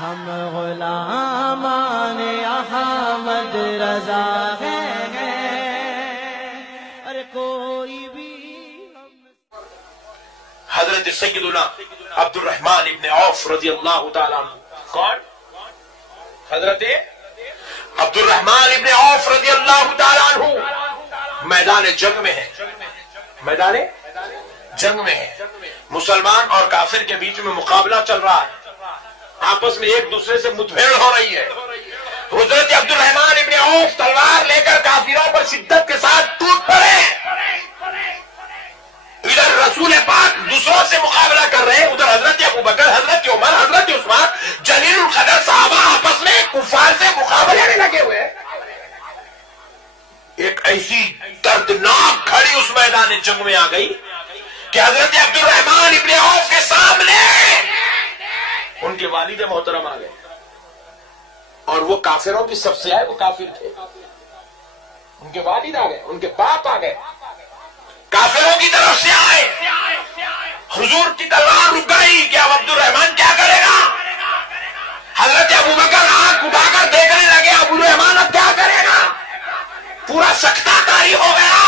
ہم غلامان احمد رضا ہیں، ارے کوئی بھی حضرت سیدنا عبد الرحمن ابن عوف رضی اللہ تعالیٰ عنہ. کون؟ حضرت عبد الرحمن ابن عوف رضی اللہ تعالیٰ عنہ میدان جنگ میں ہے، میدان جنگ میں ہے. مسلمان اور کافر کے بیچ میں مقابلہ چل رہا ہے، آپس میں ایک دوسرے سے مدبھیڑ ہو رہی ہے. حضرت عبد الرحمن ابن عوف تلوار لے کر کافروں پر شدت کے ساتھ ٹوٹ پڑے. ادھر رسول پاک دوسروں سے مقابلہ کر رہے ہیں، ادھر حضرت ابو بکر، حضرت عمر، حضرت عثمان جلیل القدر صحابہ آپس میں کفار سے مقابلے میں لگے ہوئے ہیں. ایک ایسی دردناک گھڑی اس میدان جنگ میں آ گئی کہ حضرت عبد الرحمن ابن عوف کے سامنے ان کے والد محترم آ گئے، اور وہ کافروں کی صف سے آئے، وہ کافر تھے. ان کے والد آ گئے، ان کے باپ آ گئے، کافروں کی طرف سے آئے. حضور کی تلوار رک گئی کہ اب عبد الرحمن کیا کرے گا. حضرت ابو بکر آنکھ اٹھا کر دیکھنے لگے، ابو الرحمن اب کیا کرے گا. پورا سکتہ طاری ہو گیا.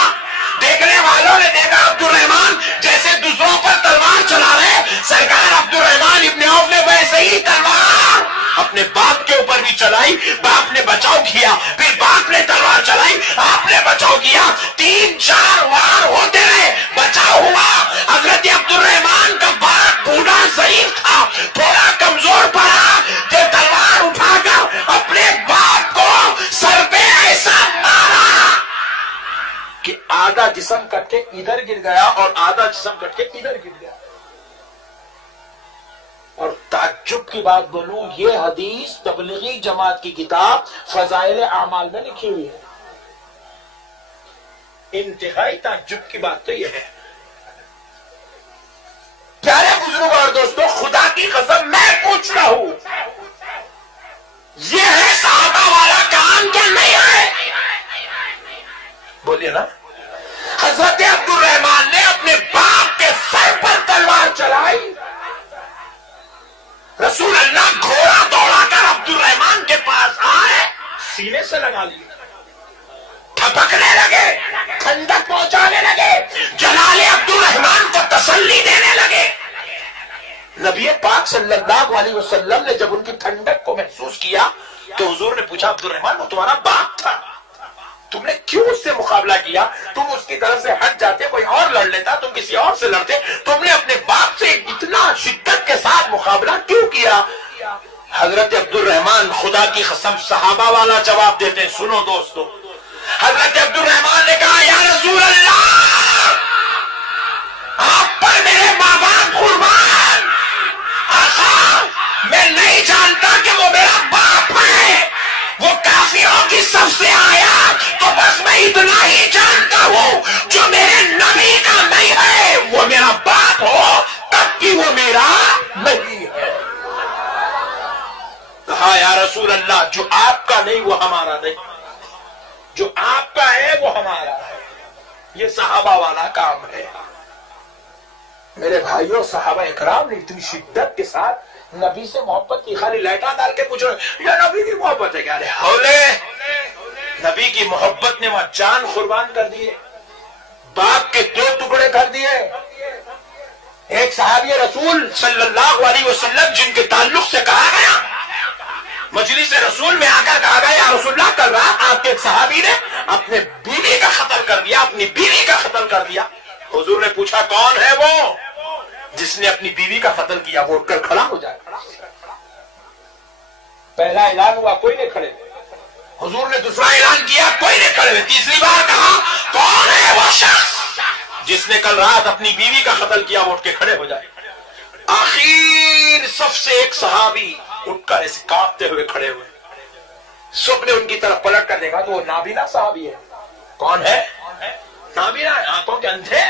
دیکھنے والوں نے دیکھا عبد الرحمن جیسے دوسروں پر تلوار چلا رہے، سرکار عبد الرحمن ابن عوف نے ویسے ہی تلوار اپنے باپ کے اوپر بھی چلائی. باپ نے بچاؤ کیا، پھر باپ نے تلوار چلائی، آپ نے بچاؤ کیا. 3-4 وار ہوتے رہے، بچاؤ ہوا. حضرت عبد الرحمن کا باپ بوڑھا ضعیف تھا، تھوڑا کمزور پڑا، جو تلوار اٹھا کر اپنے باپ کو سر پہ ایسا مارا کہ آدھا جسم کٹ کے ادھر گر گیا اور آدھا جسم کٹ کے ادھر گر گیا. اور تعجب کی بات بولوں، یہ حدیث تبلیغی جماعت کی کتاب فضائل اعمال میں لکھی ہوئی ہے. انتہائی تعجب کی بات تو یہ ہے. پیارے بزرگ اور دوستو، خدا کی قسم میں پوچھتا ہوں، یہ ہے صحابہ والا کام کیا نہیں ہے؟ بولیے نا. حضرت عبد الرحمن نے اپنے باپ کے سر پر تلوار چلائی. رسول اللہ گھوڑا دوڑا کر عبد الرحمن کے پاس آئے، سینے سے لگا لیے، ٹھپکنے لگے، ٹھنڈک پہنچانے لگے، جلال عبد الرحمن کو تسلی دینے لگے. نبی پاک صلی اللہ علیہ وسلم نے جب ان کی ٹھنڈک کو محسوس کیا تو حضور نے پوچھا، عبد الرحمن وہ تمہارا باپ تھا، تم نے کیوں اس سے مقابلہ کیا؟ تم اس کی طرف سے ہٹ جاتے، کوئی اور لڑ لیتا، تم کسی اور سے لڑتے، تم نے اپنے باپ سے اتنا شدت کے ساتھ مقابلہ کیوں کیا؟ حضرت عبد الرحمن خدا کی قسم صحابہ والا جواب دیتے ہیں. سنو دوستو، حضرت عبد الرحمن نے کہا، یا رسول اللہ، آپ پر میرے ماں باپ قربان. آقا، میں نہیں جانتا کہ وہ میرا باپ ہے، وہ کافروں کی صف سے آیا تو بس میں اتنا ہی جانتا ہوں، جو میرے نبی کا نہیں ہے وہ میرا باپ ہو تب بھی وہ میرا نہیں ہے. کہا، یا رسول اللہ، جو آپ کا نہیں وہ ہمارا نہیں، جو آپ کا ہے وہ ہمارا ہے. یہ صحابہ والا کام ہے. میرے بھائیوں، صحابہ اکرام نے اتنی شدت کے ساتھ نبی سے محبت کی. خالی لیٹا ڈال کے پوچھ رہے یا نبی کی محبت ہے کیا؟ حولے، نبی کی محبت نے وہاں جان قربان کر دیے، باپ کے 2 ٹکڑے کر دیے. ایک صحابی رسول صلی اللہ علیہ وسلم جن کے تعلق سے کہا گیا، مجلس رسول میں آ کر کہا گیا، یا رسول اللہ، کل رات آپ کے ایک صحابی نے اپنے بیوی کا قتل کر دیا، اپنی بیوی کا قتل کر دیا. حضور نے پوچھا، کون ہے وہ جس نے اپنی بیوی کا قتل کیا؟ وہ اٹھ کر کھڑا ہو جائے. پہلا اعلان ہوا، کوئی نہیں کھڑے. حضور نے دوسرا اعلان کیا، کوئی نہیں کھڑے ہوئے. تیسری بار کہا، کون ہے وہ شخص جس نے کل رات اپنی بیوی کا قتل کیا؟ وہ اٹھ کے کھڑے ہو جائے. آخر صف سے ایک صحابی اٹھ کر ایسے کانپتے ہوئے کھڑے ہوئے. سب نے ان کی طرف پلٹ کر دیکھا تو وہ نابینا صحابی ہے. کون ہے؟ نابینا، آنکھوں کے اندھے.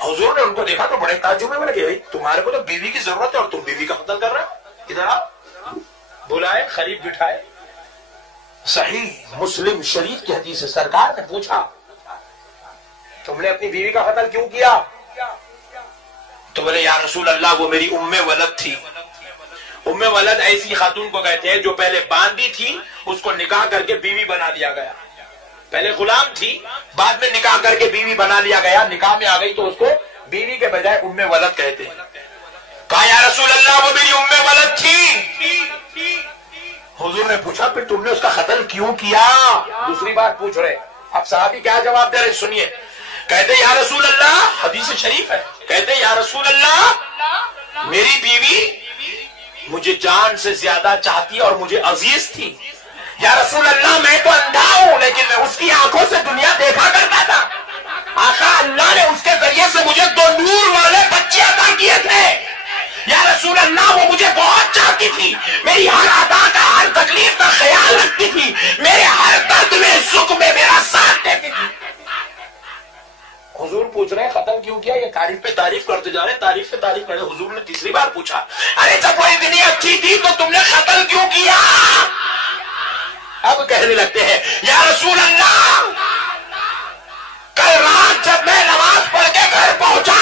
حضور نے ان کو دیکھا تو بڑے تعجب میں لگے، تمہارے کو تو بیوی کی ضرورت ہے اور تم بیوی کا قتل کر رہے ہو، ادھر آؤ. بلائے، قریب بٹھائے. صحیح مسلم شریف کی حدیث ہے، سرکار نے پوچھا، تم نے اپنی بیوی کا قتل کیوں کیا؟ تو بولے، یا رسول اللہ، وہ میری ولد تھی، ام ولد ایسی خاتون کو کہتے ہیں جو پہلے باندی تھی، اس کو نکاح کر کے بیوی بنا دیا گیا. پہلے غلام تھی، بعد میں نکاح کر کے بیوی بنا لیا گیا، نکاح میں آ گئی تو اس کو بیوی کے بجائے ام ولد کہتے ہیں. کہا یا رسول اللہ وہ میری ام ولد تھی. حضور نے پوچھا پھر تم نے اس کا قتل کیوں کیا؟ دوسری بات پوچھ رہے. اب صحابی کیا جواب دے رہے سنیے. کہتے یا رسول اللہ، حدیث شریف ہے، کہتے یا رسول اللہ میری بیوی مجھے جان سے زیادہ چاہتی اور مجھے عزیز تھی. یا رسول اللہ میں تو اندھا ہوں لیکن میں اس کی آنکھوں سے دنیا دیکھا کرتا تھا. آقا اللہ نے اس کے ذریعے سے مجھے 2 نور والے بچے عطا کیے تھے. یا رسول اللہ وہ مجھے بہت چاہتی تھی، میری ہر ادا کا ہر تکلیف کا خیال رکھتی تھی، میرے ہر درد میں سکھ میں میرا ساتھ دیتی تھی. حضور پوچھ رہے ہیں قتل کیوں کیا؟ یہ تعریف پہ تعریف کرتے جا رہے ہیں، تعریف پہ تعریف کرتے. حضور نے تیسری بار پوچھا ارے جب وہ اتنی اچھی تھی تو تم نے قتل کیوں کیا؟ اب کہنے لگتے ہیں یا رسول اللہ کل رات جب میں نماز پڑھ کے گھر پہنچا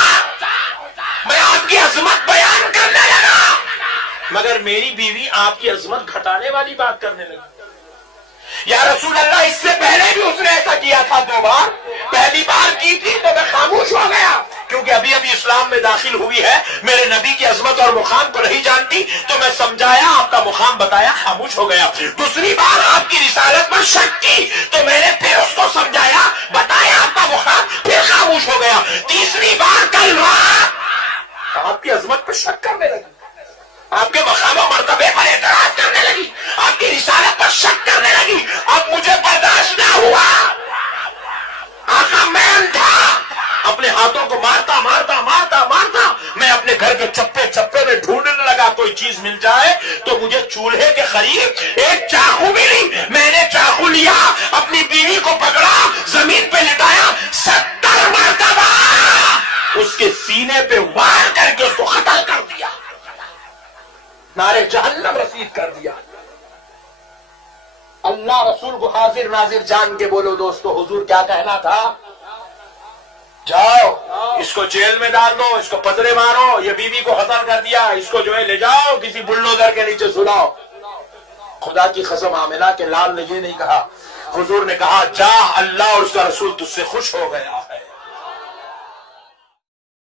میں آپ کی عظمت بیان کرنے لگا مگر میری بیوی آپ کی عظمت گھٹانے والی بات کرنے لگی. یا رسول اللہ اس سے پہلے بھی اس نے ایسا کیا تھا 2 بار. پہلی بار کی تھی تو میں خاموش ہو گیا کیونکہ ابھی ابھی اسلام میں داخل ہوئی ہے، میرے نبی کی عظمت اور مقام کو نہیں جانتی، تو میں سمجھایا، آپ کا مقام بتایا، خاموش ہو گیا. دوسری بار آپ کی رسالت پر شک کی تو میں نے پھر اس کو سمجھایا، بتایا آپ کا مقام، پھر خاموش ہو گیا. تیسری بار کل رات آپ کی عظمت پر شک کرنے لگی، آپ کے مقام و مرتبے پر اعتراض کرنے لگی، آپ کی رسالت پر شک کرنے لگی. اب مجھے برداشت نہ ہوا. آقا میں اندھا اپنے ہاتھوں کو مارتا مارتا مارتا مارتا میں اپنے گھر کے چپے چپے میں ڈھونڈنے لگا کوئی چیز مل جائے تو مجھے چولہے کے قریب ایک چاقو ملی. میں نے چاقو لیا، اپنی بیوی کو پکڑا، زمین پہ لٹایا، 70 مرتبہ اس کے سینے پہ وار کر کے اس کو قتل کر دیا، نارے جہنم رسید کر دیا. اللہ رسول کو حاضر ناظر جان کے بولو دوستو، حضور کیا کہنا تھا؟ جاؤ اس کو جیل میں ڈال دو، اس کو پتھرے مارو، یہ بیوی کو قتل کر دیا، اس کو جو ہے لے جاؤ کسی بلڈوزر کے نیچے سلاؤ. خدا کی قسم آمنہ کے لال نے یہ نہیں کہا. حضور نے کہا جا اللہ اور اس کا رسول تجھ سے خوش ہو گیا.